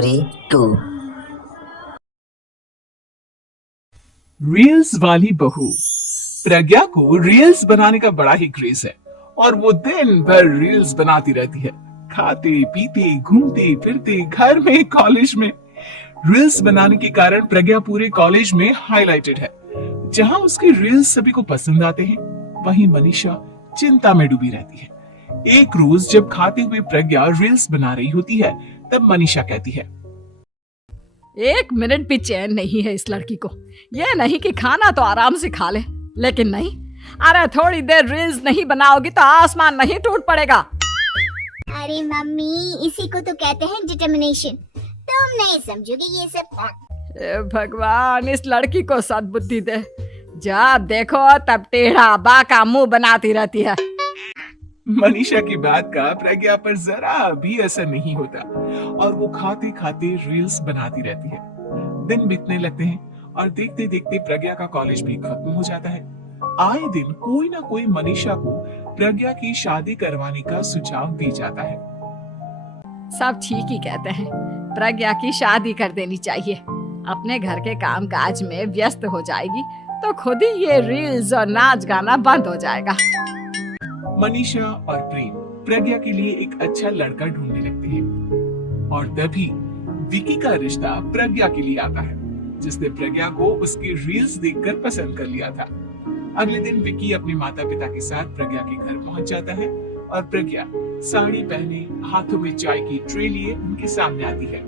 Story 2। Reels वाली बहू। प्रज्ञा को रील्स बनाने का बड़ा ही क्रेज है और वो दिन भर रील्स बनाती रहती है। खाते पीते घूमते फिरते घर में कॉलेज में रील्स बनाने के कारण प्रज्ञा पूरे कॉलेज में हाईलाइटेड है। जहां उसकी रील्स सभी को पसंद आते हैं, वहीं मनीषा चिंता में डूबी रहती है। एक रोज जब खाते हुए प्रज्ञा रील्स बना रही होती है, तब मनीषा कहती है, एक मिनट भी चैन नहीं है इस लड़की को। ये नहीं कि खाना तो आराम से खा ले, लेकिन नहीं, अरे थोड़ी देर रील्स नहीं बनाओगी तो आसमान नहीं टूट पड़ेगा। अरे मम्मी, इसी को तो कहते हैं डिटर्मिनेशन। तुम नहीं समझोगे ये सब। ए भगवान, इस लड़की को सद्बुद्धि दे। जब देखो तब टेढ़ा बाका मुंह बनाती रहती है। मनीषा की बात का प्रज्ञा पर जरा भी असर नहीं होता और वो खाते खाते रील्स बनाती रहती है। दिन बीतने लगते हैं और देखते देखते प्रज्ञा का कॉलेज भी खत्म हो जाता है। आए दिन कोई ना कोई मनीषा को प्रज्ञा की शादी करवाने का सुझाव दी जाता है। सब ठीक ही कहते हैं, प्रज्ञा की शादी कर देनी चाहिए। अपने घर के काम काज में व्यस्त हो जाएगी तो खुद ही ये रील्स और नाच गाना बंद हो जाएगा। मनीषा और प्रेम प्रज्ञा के लिए एक अच्छा लड़का ढूंढने लगते हैं और तभी विकी का रिश्ता प्रज्ञा के लिए आता है, जिसने प्रज्ञा को उसकी रील्स देखकर पसंद कर लिया था। अगले दिन विकी अपने माता पिता के साथ प्रज्ञा के घर पहुंच जाता है और प्रज्ञा साड़ी पहने हाथों में चाय की ट्रे लिए उनके सामने आती है।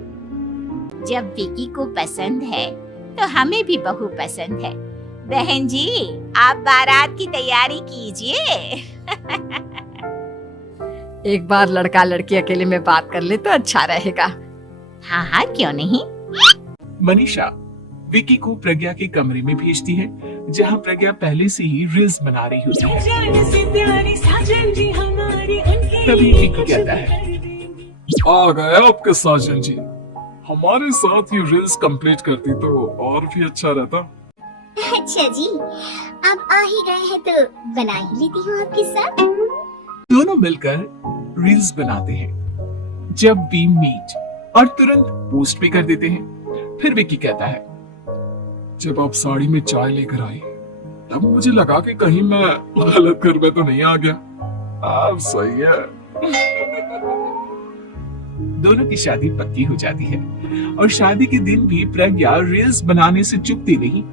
जब विकी को पसंद है तो हमें भी बहू पसंद है। बहन जी, आप बारात की तैयारी कीजिए। एक बार लड़का लड़की अकेले में बात कर ले तो अच्छा रहेगा। हाँ हाँ, क्यों नहीं। मनीषा विकी को प्रज्ञा के कमरे में भेजती है, जहां प्रज्ञा पहले से ही रील्स बना रही होती है। तभी विकी कहता है, आ गए आपके साजन जी। हमारे साथ ये रील्स कंप्लीट करती तो और भी अच्छा रहता। अच्छा जी, अब आ ही गए हैं तो बना ही लेती हूँ आपके साथ। दोनों मिलकर रील्स बनाते हैं। जब वी मीट और तुरंत पोस्ट भी कर देते हैं। फिर विकी कहता है, जब आप साड़ी में चाय लेकर आई तब मुझे लगा कि कहीं मैं गलत घर में तो नहीं आ गया। अब सही है। दोनों की शादी पक्की हो जाती है और शादी के दिन भी प्रज्ञा रील्स बनाने से चूकती नहीं,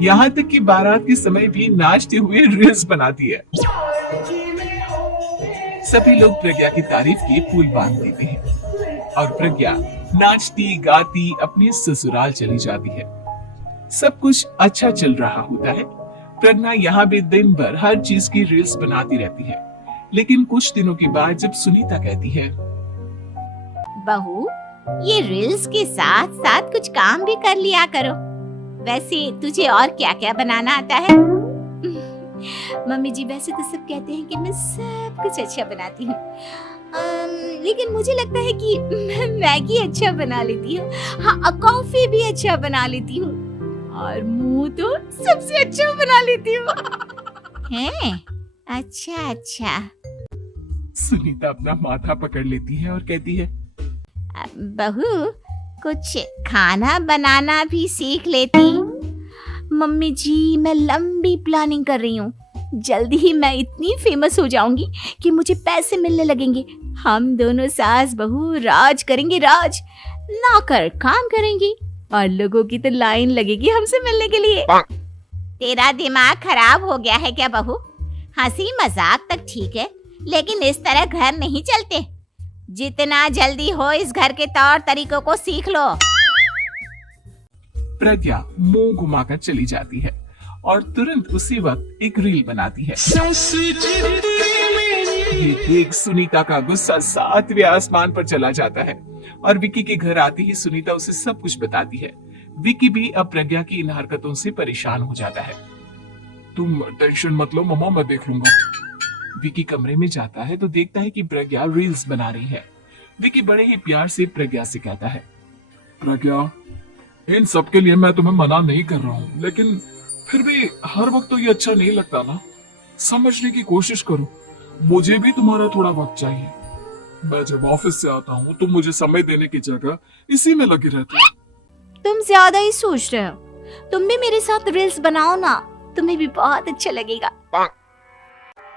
यहाँ तक कि बारात के समय भी नाचते हुए रील्स बनाती है। सभी लोग प्रज्ञा की तारीफ के फूल बांध देते हैं और प्रज्ञा नाचती गाती अपने ससुराल चली जाती है। सब कुछ अच्छा चल रहा होता है। प्रज्ञा यहाँ भी दिन भर हर चीज की रील्स बनाती रहती है। लेकिन कुछ दिनों के बाद जब सुनीता कहती है, बहू, ये रील्स के साथ साथ कुछ काम भी कर लिया करो। वैसे तुझे और क्या क्या बनाना आता है? मम्मी जी, वैसे तो सब कहते हैं कि मैं सब कुछ अच्छा बनाती हूँ, लेकिन मुझे लगता है कि मैं मैगी अच्छा बना लेती हूँ। हाँ, कॉफी भी अच्छा बना लेती हूँ और मुंह तो सबसे अच्छा बना लेती हूँ। हैं? अच्छा अच्छा। सुनीता अपना माथा पकड़ लेती है और कहती है, बहू, कुछ खाना बनाना भी सीख लेती। मम्मी जी, मैं लंबी प्लानिंग कर रही हूँ। जल्दी ही मैं इतनी फेमस हो जाऊंगी कि मुझे पैसे मिलने लगेंगे। हम दोनों सास बहू राज करेंगे, राज। नौकर काम करेंगी और लोगों की तो लाइन लगेगी हमसे मिलने के लिए। तेरा दिमाग खराब हो गया है क्या बहू? हंसी मजाक तक ठीक है, लेकिन इस तरह घर नहीं चलते। जितना जल्दी हो इस घर के तौर तरीकों को सीख लो। प्रज्ञा मुंह घुमाकर चली जाती है और तुरंत उसी वक्त एक रील बनाती है। ये देख सुनीता का गुस्सा 7वें आसमान पर चला जाता है और विकी के घर आते ही सुनीता उसे सब कुछ बताती है। विकी भी अब प्रज्ञा की इन हरकतों से परेशान हो जाता है। तुम टेंशन मत लो मम्मा, मैं देख लूंगा। विकी कमरे में जाता है तो देखता है कि प्रज्ञा रील्स बना रही है। विकी बड़े ही प्यार से प्रज्ञा से कहता है, प्रज्ञा, इन सब के लिए मैं तुम्हें मना नहीं कर रहा हूँ, लेकिन फिर भी हर वक्त तो ये अच्छा नहीं लगता ना। समझने की कोशिश करो, मुझे भी तुम्हारा थोड़ा वक्त चाहिए। मैं जब ऑफिस से आता हूँ तुम मुझे समय देने की जगह इसी में लगी रहती हो। तुम ज्यादा ही सोच रहे हो। तुम भी मेरे साथ रील्स बनाओ ना, तुम्हें भी बहुत अच्छा लगेगा।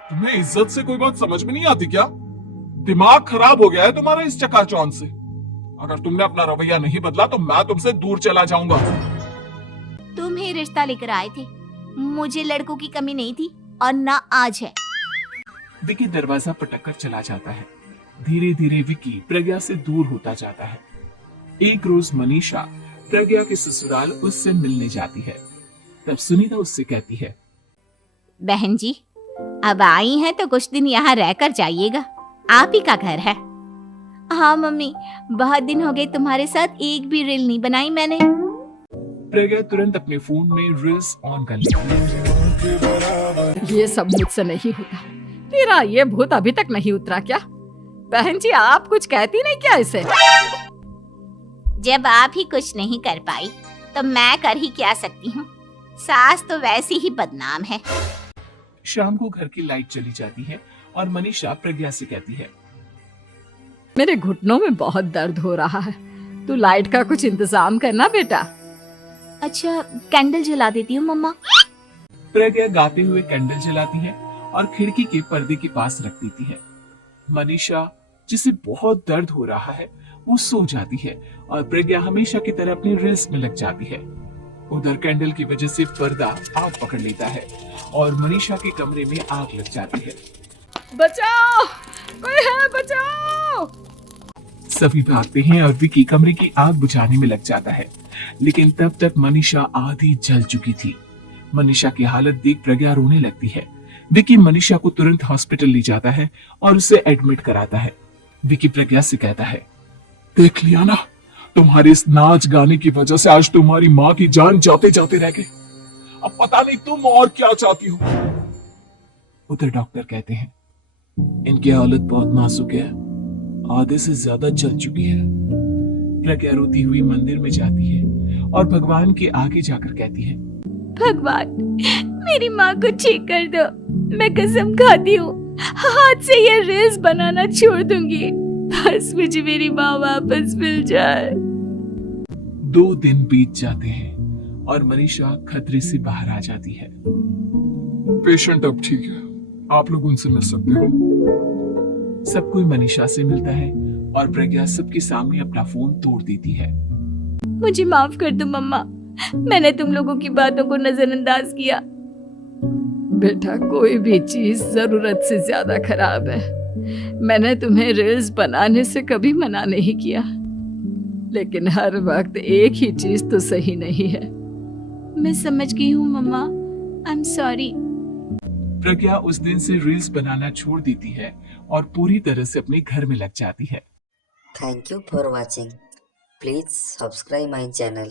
तुम्हें इज्जत से कोई बात समझ में नहीं आती क्या? दिमाग खराब हो गया है तुम्हारा इस चकाचौंध से। अगर तुमने अपना रवैया नहीं बदला तो मैं तुमसे दूर चला जाऊंगा। तुम ही रिश्ता लेकर आए थे, मुझे लड़कों की कमी नहीं थी और ना आज है। विकी दरवाजा पटककर चला जाता है। धीरे धीरे विकी प्रज्ञा से दूर होता जाता है। एक रोज मनीषा प्रज्ञा के ससुराल उससे मिलने जाती है। तब सुनीता उससे कहती है, बहन जी अब आई हैं तो कुछ दिन यहाँ रहकर जाइएगा, आप ही का घर है। हाँ मम्मी, बहुत दिन हो गए तुम्हारे साथ एक भी रील नहीं बनाई मैंने। प्रज्ञा तुरंत अपने फोन में रील्स ऑन कर लेती है। ये सब मुझसे नहीं होता। तेरा ये भूत अभी तक नहीं उतरा क्या? बहन जी आप कुछ कहती नहीं क्या इसे? जब आप ही कुछ नहीं कर पाई तो मैं कर ही क्या सकती हूँ। सास तो वैसी ही बदनाम है। शाम को घर की लाइट चली जाती है और मनीषा प्रज्ञा से कहती है, मेरे घुटनों में बहुत दर्द हो रहा है, तू लाइट का कुछ इंतजाम करना बेटा। अच्छा कैंडल जला देती हूँ मम्मा। प्रज्ञा गाते हुए कैंडल जलाती है और खिड़की के पर्दे के पास रख देती है। मनीषा जिसे बहुत दर्द हो रहा है वो सो जाती है और प्रज्ञा हमेशा की तरह अपनी रील्स में लग जाती है। उधर कैंडल की वजह से पर्दा आग पकड़ लेता है और मनीषा के कमरे में आग लग जाती है। बचाओ, कोई है बचाओ। सभी भागते हैं और विकी कमरे की आग बुझाने में लग जाता है, लेकिन तब तक मनीषा आधी जल चुकी थी। मनीषा की हालत देख प्रज्ञा रोने लगती है। विकी मनीषा को तुरंत हॉस्पिटल ले जाता है और उसे एडमिट कराता है। विकी प्रज्ञा से कहता है, देख लिया ना, तुम्हारे इस नाच गाने की वजह से आज तुम्हारी माँ की जान जाते जाते रह गई। अब पता नहीं तुम और क्या चाहती हो। उधर डॉक्टर कहते हैं, इनकी हालत बहुत नाजुक है, आधे से ज्यादा जल चुकी है। प्रज्ञा रोती हुई मंदिर में जाती है और भगवान के आगे जाकर कहती है, भगवान मेरी माँ को ठीक कर दो, मैं कसम खाती हूँ हाथ से ये रील्स बनाना छोड़ दूंगी, बस मुझे मेरी माँ वापस मिल जाए। 2 दिन बीत जाते हैं और मनीषा खतरे से बाहर आ जाती है। पेशेंट अब ठीक है, आप लोग उनसे मिल सकते हो। सब कोई मनीषा से मिलता है और प्रज्ञा सबके सामने अपना फोन तोड़ देती है। मुझे माफ कर दो मम्मा, मैंने तुम लोगों की बातों को नजरअंदाज किया। बेटा कोई भी चीज जरूरत से ज्यादा खराब है। मैंने तुम्हें रील्स बनाने से कभी मना नहीं किया, लेकिन हर वक्त एक ही चीज तो सही नहीं है। मैं समझ गई हूँ मम्मा, आई एम सॉरी। प्रज्ञा उस दिन से रील्स बनाना छोड़ देती है और पूरी तरह से अपने घर में लग जाती है। Thank you for watching. Please subscribe my channel.